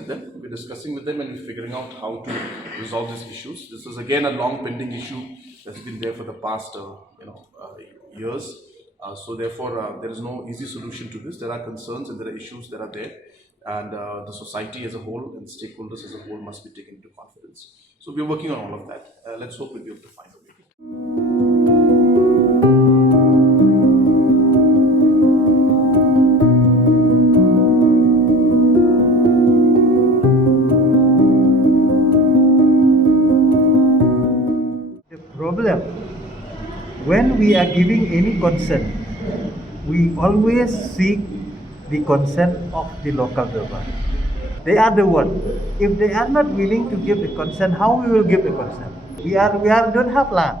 with them. We're discussing with them and we're figuring out how to resolve these issues. This is again a long pending issue that's been there for the past years. So therefore, there is no easy solution to this. There are concerns and there are issues that are there, and the society as a whole and stakeholders as a whole must be taken into confidence. So we're working on all of that. Let's hope we'll be able to find a way. The problem, when we are giving any consent, we always seek the consent of the local government. They are the one. If they are not willing to give the consent, how we will give the consent? We don't have land.